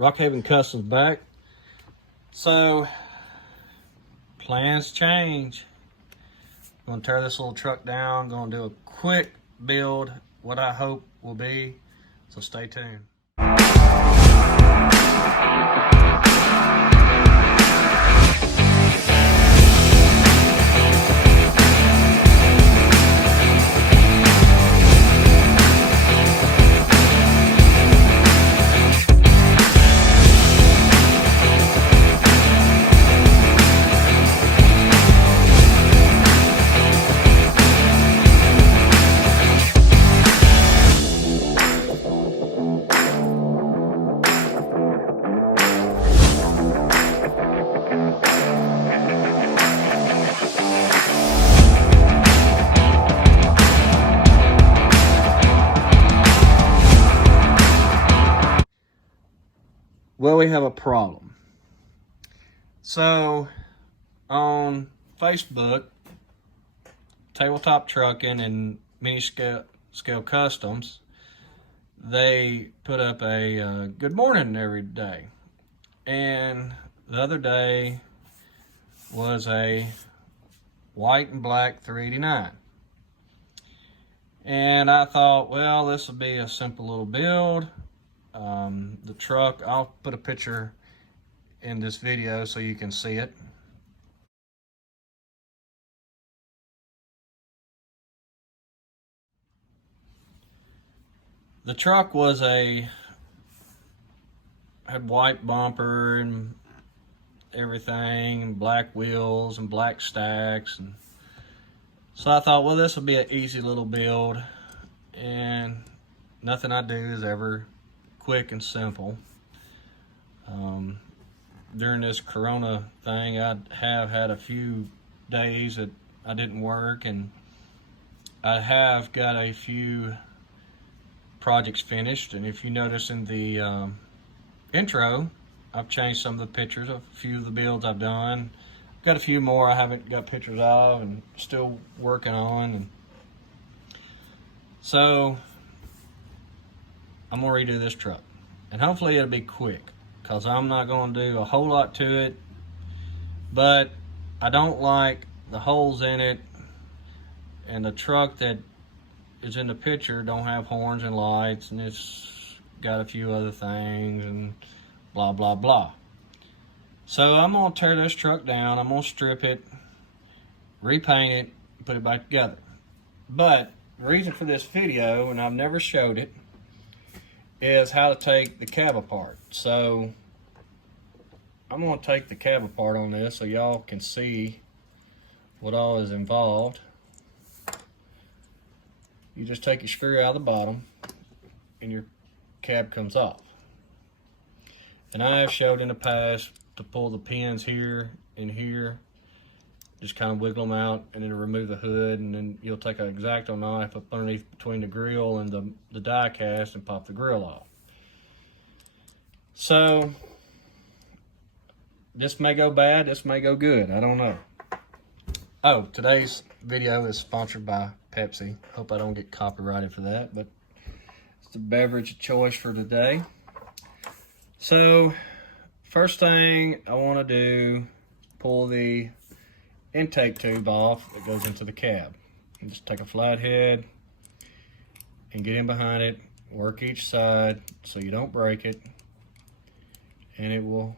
Rockhaven Customs back. So, plans change. I'm gonna tear this little truck down, gonna do a quick build, what I hope will be, so stay tuned. Well, we have a problem. So, on Facebook, Tabletop Trucking and Mini Scale Customs, they put up a good morning every day. And the other day was a white and black 389. And I thought, well, this will be a simple little build. The truck, I'll put a picture in this video so you can see it. The truck had white bumper and everything, and black wheels and black stacks, and so I thought, well, this will be an easy little build, and nothing I do is ever quick and simple. During this corona thing, I have had a few days that I didn't work, and I have got a few projects finished. And if you notice in the intro, I've changed some of the pictures of a few of the builds I've done. Got a few more I haven't got pictures of and still working on. And so I'm gonna redo this truck, and hopefully it'll be quick, because I'm not gonna do a whole lot to it, but I don't like the holes in it, and the truck that is in the picture don't have horns and lights, and it's got a few other things and blah blah blah. So I'm gonna tear this truck down, I'm gonna strip it, repaint it, and put it back together. But the reason for this video, and I've never showed it, is how to take the cab apart. So I'm going to take the cab apart on this so y'all can see what all is involved. You just take your screw out of the bottom and your cab comes off. And I have showed in the past to pull the pins here and here, just kind of wiggle them out, and then remove the hood, and then you'll take an X-Acto knife up underneath between the grill and the die cast and pop the grill off. So this may go bad, this may go good, I don't know. Oh, today's video is sponsored by Pepsi. Hope I don't get copyrighted for that, but it's the beverage of choice for today. So first thing I want to do, pull the intake tube off that goes into the cab. And just take a flathead and get in behind it, work each side so you don't break it, and it will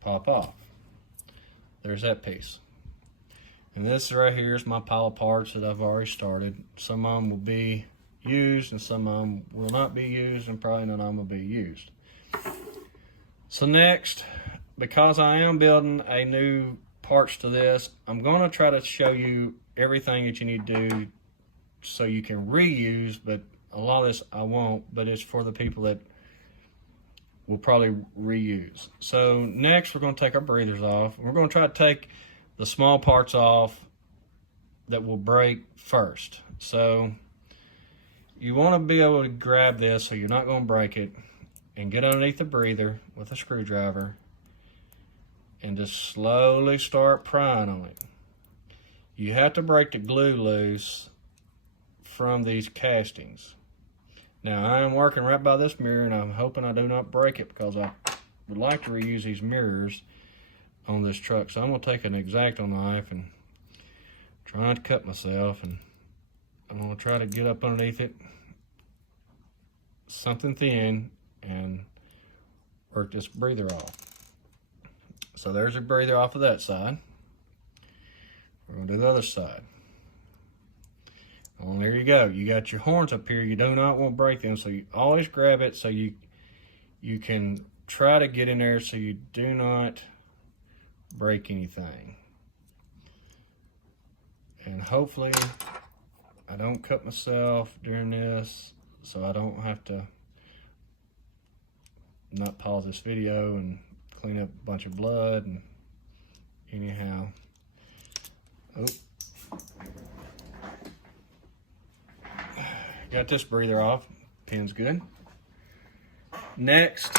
pop off. There's that piece. And this right here is my pile of parts that I've already started. Some of them will be used and some of them will not be used, and probably none of them will be used. So next, because I am building a new parts to this, I'm going to try to show you everything that you need to do so you can reuse, but a lot of this I won't, but it's for the people that will probably reuse. So next we're going to take our breathers off. We're going to try to take the small parts off that will break first. So you want to be able to grab this so you're not going to break it, and get underneath the breather with a screwdriver and just slowly start prying on it. You have to break the glue loose from these castings. Now I am working right by this mirror, and I'm hoping I do not break it, because I would like to reuse these mirrors on this truck. So I'm gonna take an X-Acto knife and try not to cut myself, and I'm gonna try to get up underneath it, something thin, and work this breather off. So there's a breather off of that side. We're gonna do the other side. Oh, there you go. You got your horns up here. You do not want to break them, so you always grab it so you can try to get in there so you do not break anything. And hopefully I don't cut myself during this, so I don't have to not pause this video and clean up a bunch of blood. And anyhow, got this breather off. Pin's good. Next,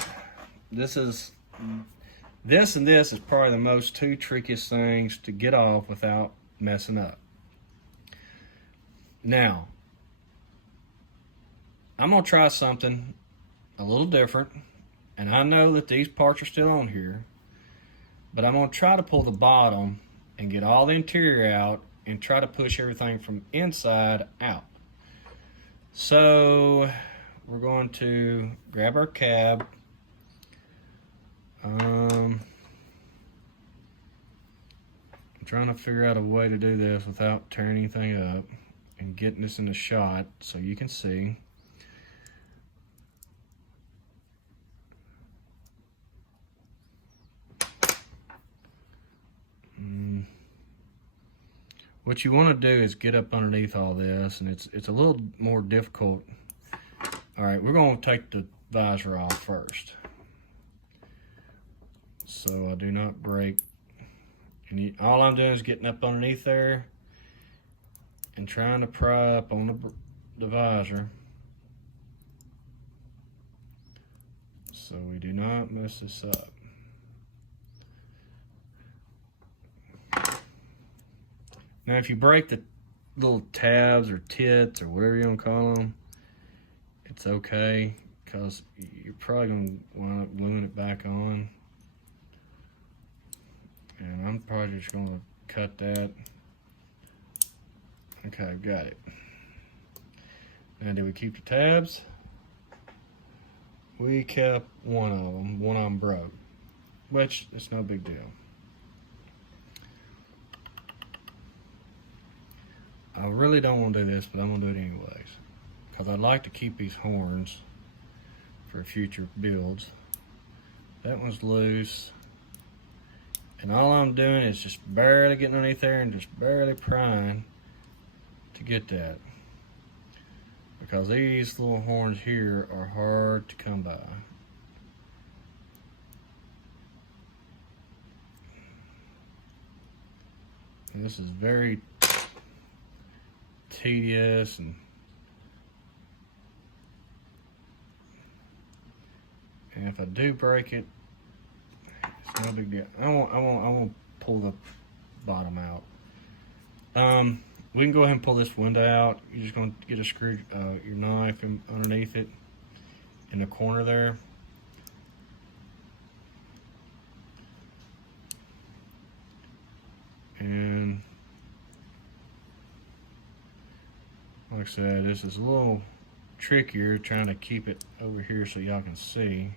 this is probably the most two trickiest things to get off without messing up. Now, I'm gonna try something a little different, and I know that these parts are still on here, but I'm gonna try to pull the bottom and get all the interior out and try to push everything from inside out. So we're going to grab our cab. I'm trying to figure out a way to do this without tearing anything up and getting this in the shot so you can see. What you want to do is get up underneath all this, and it's a little more difficult. All right, we're going to take the visor off first, so I do not break. And all I'm doing is getting up underneath there and trying to pry up on the visor so we do not mess this up. Now, if you break the little tabs or tits or whatever you want to call them, it's okay, because you're probably going to wind up gluing it back on. And I'm probably just going to cut that. Okay, I've got it. Now, did we keep the tabs? We kept one of them. One of them broke, which it's no big deal. I really don't want to do this, but I'm going to do it anyways, because I'd like to keep these horns for future builds. That one's loose, and all I'm doing is just barely getting underneath there and just barely prying to get that, because these little horns here are hard to come by. And this is very tedious, and if I do break it, it's no big deal. I won't pull the bottom out. We can go ahead and pull this window out. You're just going to get a screw, your knife underneath it in the corner there. And like I said, this is a little trickier, trying to keep it over here so y'all can see.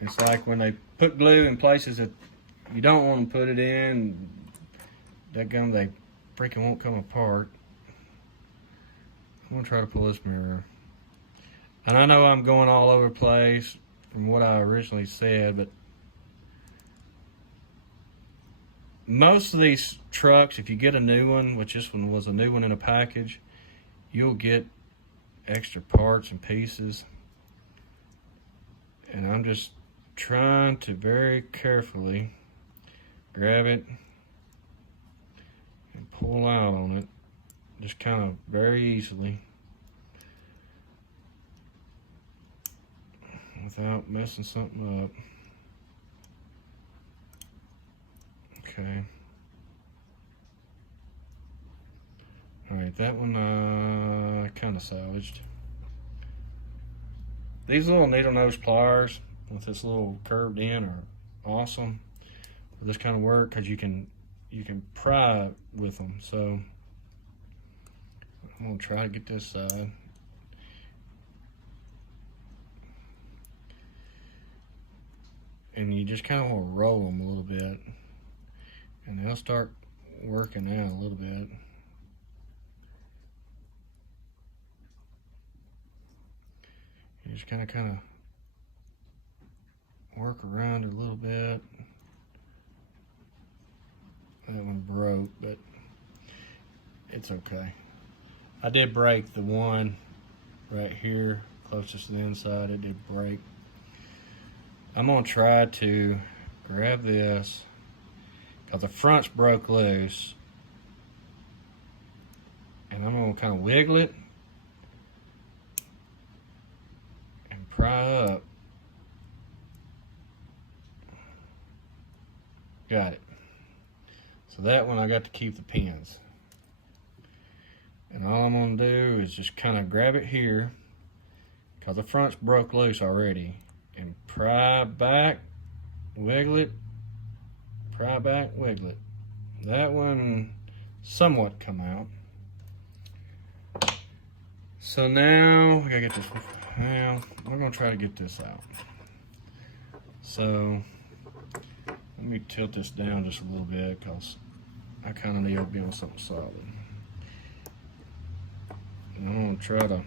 It's like when they put glue in places that you don't want to put it in, that gum, they freaking won't come apart. I'm gonna try to pull this mirror. And I know I'm going all over the place from what I originally said, but most of these trucks, if you get a new one, which this one was a new one in a package, you'll get extra parts and pieces. And I'm just trying to very carefully grab it and pull out on it, just kind of very easily, without messing something up. Okay. Alright, that one kind of salvaged. These little needle nose pliers with this little curved end are awesome for this kind of work because you can pry with them. So I'm gonna try to get this side. And you just kind of want to roll them a little bit, and they'll start working out a little bit. You just kind of work around it a little bit. That one broke, but it's okay. I did break the one right here closest to the inside. It did break. I'm gonna try to grab this because the front's broke loose, and I'm gonna kind of wiggle it and pry up. Got it. So that one I got to keep the pins. And all I'm gonna do is just kind of grab it here because the front's broke loose already, and pry back, wiggle it, pry back, wiggle it. That one somewhat come out. So now I gotta get this. Now we're gonna try to get this out. So let me tilt this down just a little bit because I kind of need to be on something solid. And I'm gonna try to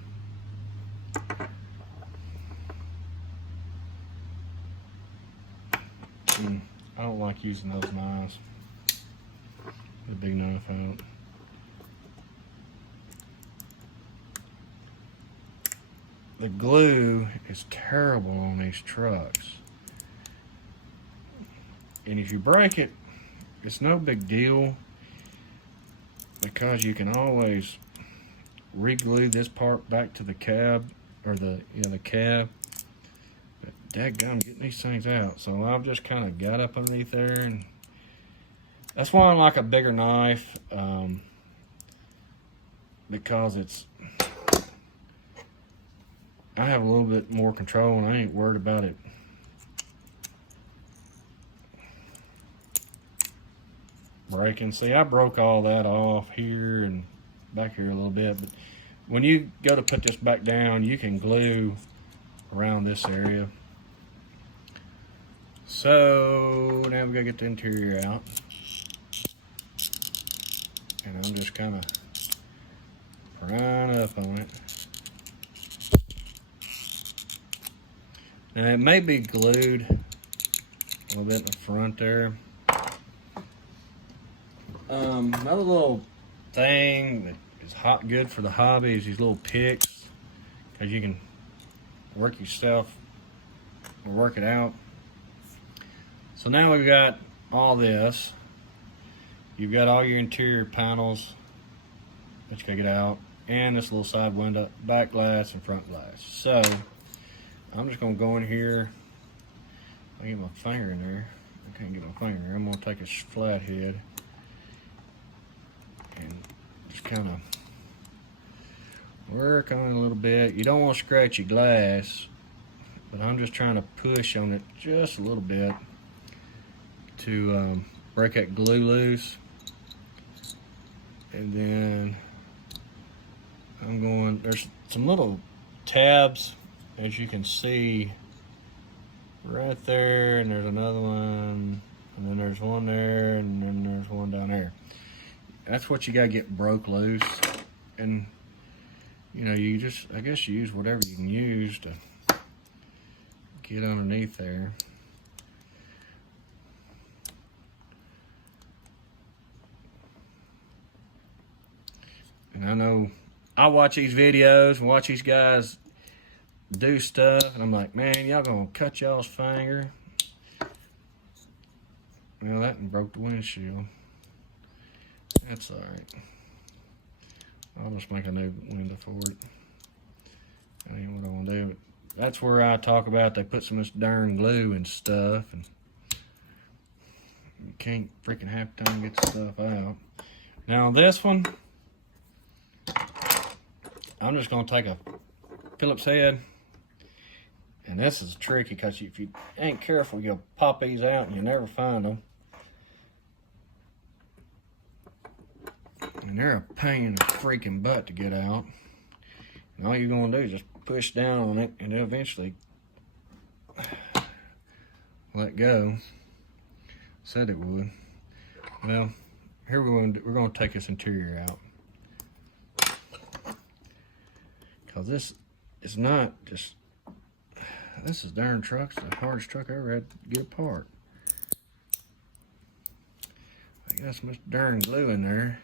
I don't like using those knives. The big knife out. The glue is terrible on these trucks. And if you break it, it's no big deal because you can always re-glue this part back to the cab, or the cab. But dadgum, getting these things out. So I've just kind of got up underneath there, and that's why I like a bigger knife, because I have a little bit more control and I ain't worried about it breaking. See, I broke all that off here and back here a little bit, but when you go to put this back down, you can glue around this area. So now we gotta get the interior out, and I'm just kind of prying up on it. Now it may be glued a little bit in the front there. Another little thing that is good for the hobby is these little picks, because you can work yourself or work it out. So now we've got all this. You've got all your interior panels that you can get out, and this little side window, back glass and front glass. So I'm just gonna go in here. I get my finger in there. I can't get my finger there. I'm gonna take a flat head and just kind of work on it a little bit. You don't want to scratch your glass, but I'm just trying to push on it just a little bit to break that glue loose. And then I'm going, there's some little tabs, as you can see right there, and there's another one, and then there's one there, and then there's one down there. That's what you gotta get broke loose. And you know, you just, I guess you use whatever you can use to get underneath there. And I know I watch these videos and watch these guys do stuff, and I'm like, man, y'all gonna cut y'all's finger. Well, that one broke the windshield. That's alright. I'll just make a new window for it. That ain't what I want to do. But that's where I talk about they put so much darn glue and stuff, and you can't freaking half the time get the stuff out. Now this one, I'm just gonna take a Phillips head, and this is tricky because if you ain't careful, you'll pop these out and you'll never find them. And they're a pain in the freaking butt to get out. And all you're gonna do is just push down on it, and it'll eventually let go. Said it would. Well, here we're going to take this interior out, because this is not just, this is darn truck's the hardest truck I ever had to get apart. I got so much darn glue in there.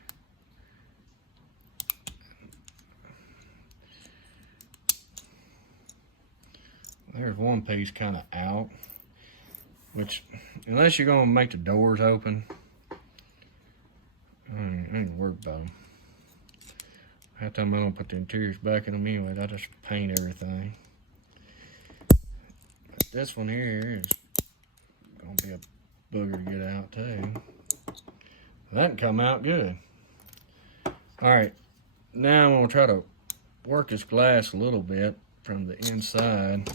There's one piece kind of out, which, unless you're going to make the doors open, I ain't worried about them. Half the time I don't put the interiors back in them anyway. I just paint everything. But this one here is going to be a booger to get out too. That can come out good. Alright, now I'm going to try to work this glass a little bit from the inside,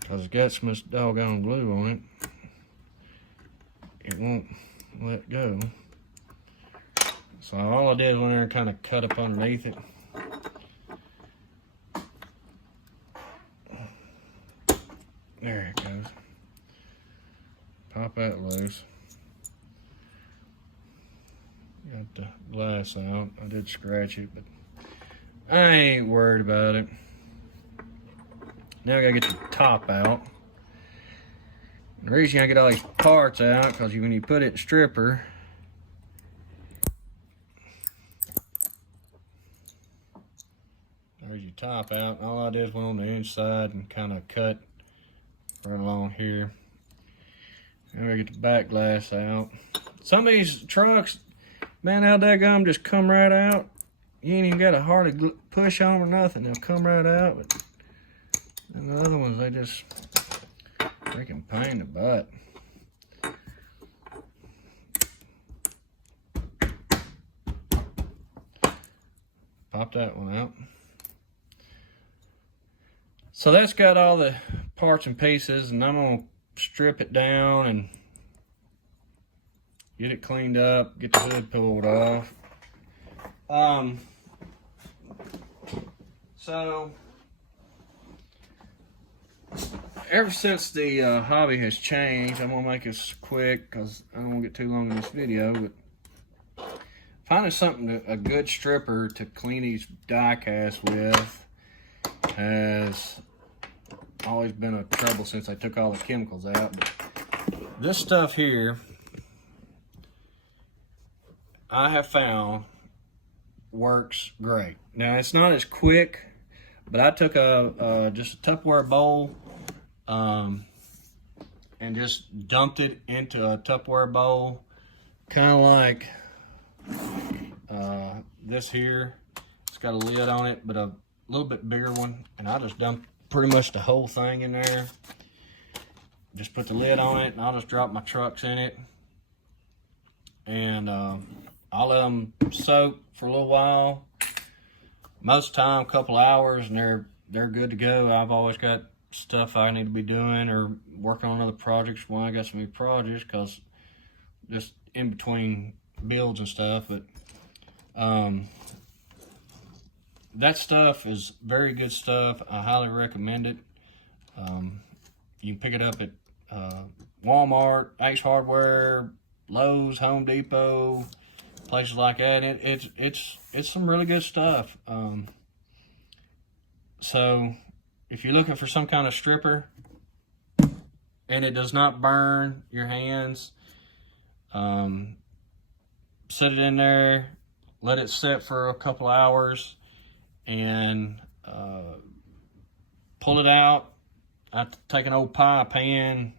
because it's got so much doggone glue on it, it won't let go. So all I did went there and kind of cut up underneath it. There it goes. Pop that loose. Got the glass out. I did scratch it, but I ain't worried about it. Now I gotta get the top out. The reason I get all these parts out, because when you put it in stripper, there's your top out. All I did was went on the inside and kind of cut right along here. Now we get the back glass out. Some of these trucks, man, how daggum just come right out. You ain't even got to hardly push on or nothing. They'll come right out. But and the other ones, they just freaking pain in the butt. Pop that one out. So that's got all the parts and pieces, and I'm gonna strip it down and get it cleaned up, get the hood pulled off. So ever since the hobby has changed, I'm gonna make this quick because I don't want to get too long in this video, but finding something a good stripper to clean these die casts with has always been a trouble since I took all the chemicals out. But this stuff here, I have found works great. Now it's not as quick, but I took just a Tupperware bowl and just dumped it into a Tupperware bowl, kind of like this here. It's got a lid on it, but a little bit bigger one, and I just dumped pretty much the whole thing in there. Just put the lid on it, and I'll just drop my trucks in it, and I'll let them soak for a little while. Most time, a couple hours, and they're good to go. I've always got stuff I need to be doing or working on other projects when I got some new projects, because just in between builds and stuff. But that stuff is very good stuff. I highly recommend it. You can pick it up at Walmart, Ace Hardware, Lowe's, Home Depot, places like that. It's some really good stuff. So if you're looking for some kind of stripper and it does not burn your hands, set it in there, let it sit for a couple hours, and pull it out. I take an old pie pan,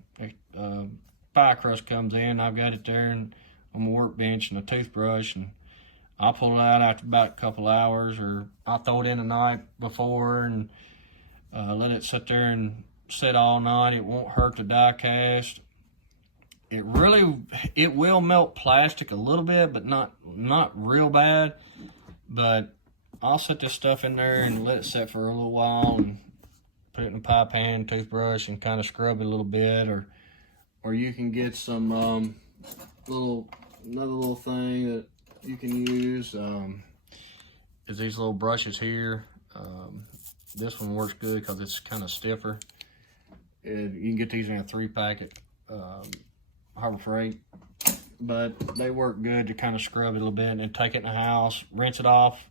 pie crust comes in, I've got it there on my workbench, and a toothbrush, and I'll pull it out after about a couple hours, or I'll throw it in the night before and let it sit there and sit all night. It won't hurt the die cast. It will melt plastic a little bit, but not real bad. But I'll set this stuff in there and let it set for a little while and put it in a pie pan, toothbrush, and kind of scrub it a little bit. Or you can get some another little thing that you can use is these little brushes here. This one works good because it's kind of stiffer. You can get these in a 3-packet Harbor Freight, but they work good to kind of scrub it a little bit and then take it in the house, rinse it off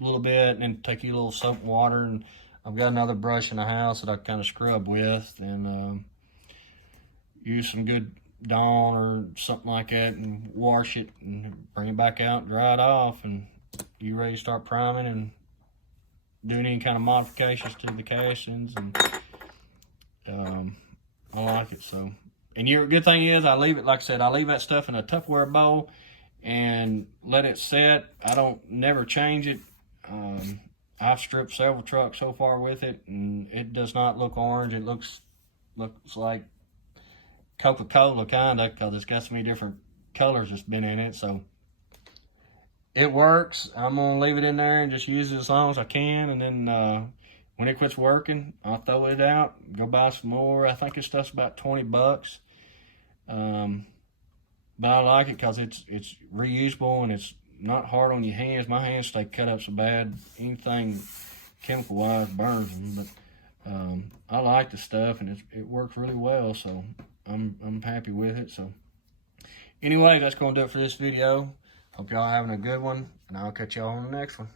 a little bit, and then take you a little soap and water. And I've got another brush in the house that I kind of scrub with, and use some good Dawn or something like that and wash it and bring it back out and dry it off, and you ready to start priming and doing any kind of modifications to the castings. And I like it. So, and your good thing is I leave it, like I said, I leave that stuff in a Tupperware bowl and let it set. I don't never change it. I've stripped several trucks so far with it, and it does not look orange. It looks like Coca-Cola kind of, because it's got so many different colors that's been in it. So it works. I'm gonna leave it in there and just use it as long as I can, and then when it quits working, I'll throw it out, go buy some more. I think this stuff's about 20 bucks. But I like it because it's reusable and it's not hard on your hands. My hands stay cut up so bad, anything chemical wise burns them. But I like the stuff, and it works really well, so I'm happy with it. So anyway, that's gonna do it for this video. Hope y'all having a good one, and I'll catch y'all on the next one.